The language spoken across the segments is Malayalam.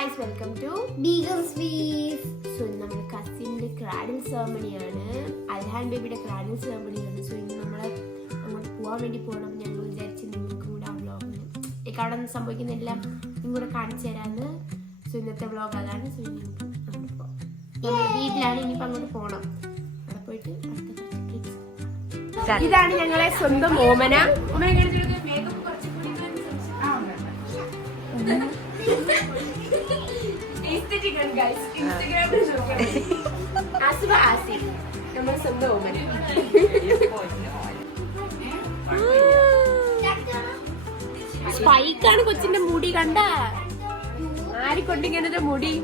Guys, welcome to beagles vees. So ഇന്ന് നമ്മുടെ കസിൻ്റെ ക്രാഡിൽ സെറമണിയാണ്, അൽഹാൻ ബേബിയുടെ ക്രാഡിൽ സെറമണിയാണ്. സോ ഇന്ന് നമ്മൾ അങ്ങോട്ട് പോകാൻ വേണ്ടി പോകണം. ഞങ്ങൾ വിചാരിച്ച് നിങ്ങൾക്കും കൂടെ ആ വ്ളോഗിന് അവിടെ നിന്ന് സംഭവിക്കുന്നെല്ലാം നിങ്ങളും കൂടെ കാണിച്ചു തരാമെന്ന്. സോ ഇന്നത്തെ വ്ളോഗ് അതാണ്. സോ ഇനി അങ്ങോട്ട് പോകാം. നമ്മൾ വീട്ടിലാണ്, ഇനിയിപ്പോൾ അങ്ങോട്ട് പോകണം. അവിടെ പോയിട്ട് ഇതാണ് ഞങ്ങളെ സ്വന്തം ഓമന. ഓമന മേക്കപ്പ് നമ്മൾ സ്വന്തം ഓമന. സ്പൈക്കാണ് കൊച്ചിന്റെ മുടി. കണ്ട ആരിക്കൊണ്ടിങ്ങനെ മുടി.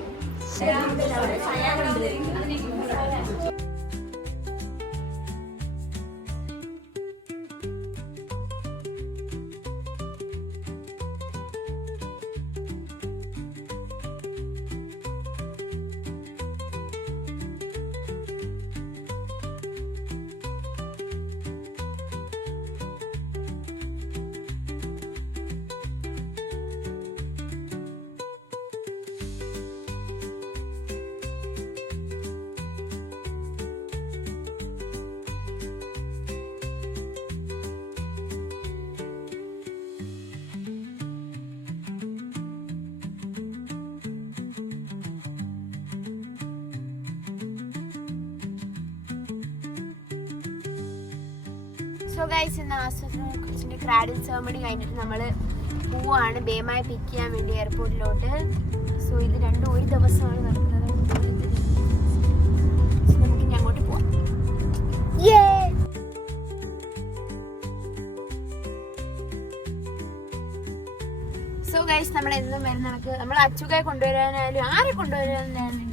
സോ ഗൈസ്, ഇന്ന് കൊച്ചിൻ്റെ ക്രാഡിൽ സെറമണി കഴിഞ്ഞിട്ട് നമ്മൾ പോവാണ് ബേമായി പിക്ക് ചെയ്യാൻ വേണ്ടി എയർപോർട്ടിലോട്ട്. സോ ഇത് രണ്ടും ഒരു ദിവസമാണ് നടക്കുന്നത്. നമുക്ക് ഇനി അങ്ങോട്ട് പോവാം. സോ ഗൈസ്, നമ്മൾ എന്നും വരുന്ന കണക്ക് നമ്മൾ അച്ചുകായി കൊണ്ടുവരാനായാലും ആരെ കൊണ്ടുവരാനായാലും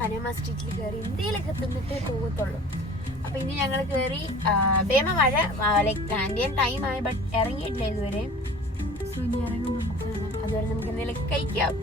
പനമ സ്ട്രീറ്റിൽ കയറി ഇന്ത്യയിലൊക്കെ തിന്നിട്ടേ പോകത്തുള്ളൂ. അപ്പൊ ഇനി ഞങ്ങൾ കയറി ബേമ മഴ ലൈക്ക് ലാൻഡ് ചെയ്യാൻ ടൈമായി, ബട്ട് ഇറങ്ങിയിട്ടില്ല ഇതുവരെ. സോ ഇനി ഇറങ്ങുമ്പോൾ അതുവരെ നമുക്ക് എന്തെങ്കിലും കഴിക്കാം.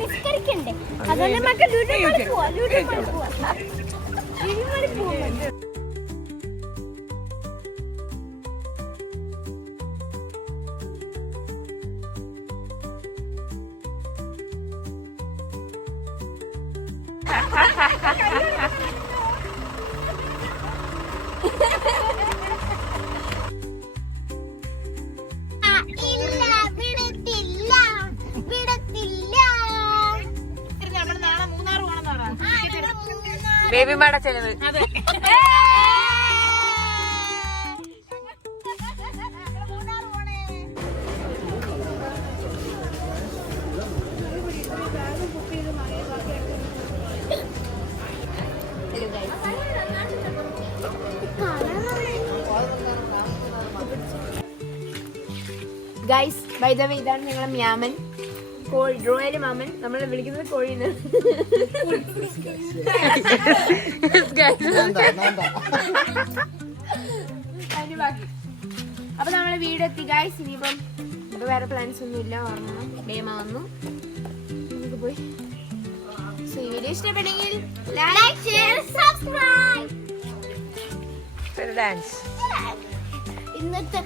നിസ്കരിക്കണ്ടേ? അതുകൊണ്ട് മക്കൾ പോവാ. ബേബി മാട ചെലവ്. ഗൈസ്, ബൈ ദ വേ ഇതാണ് ഞങ്ങളെ മ്യാമൻ, കോഴി, റോയൽ മാമൻ. നമ്മളെ വിളിക്കുന്നത് കോഴിന്ന്. അപ്പൊ നമ്മളെ വീടെത്തി ഗൈസ്. ഇനിയിപ്പം അപ്പൊ വേറെ പ്ലാൻസ് ഒന്നും ഇല്ല. ഓർമ്മ ബേമ വന്നു, നമുക്ക് പോയി. സോ ഈ വീഡിയോ ഇഷ്ടപ്പെട്ടെങ്കിൽ ലൈക്ക്, ഷെയർ, സബ്സ്ക്രൈബ്. ഇന്നത്തെ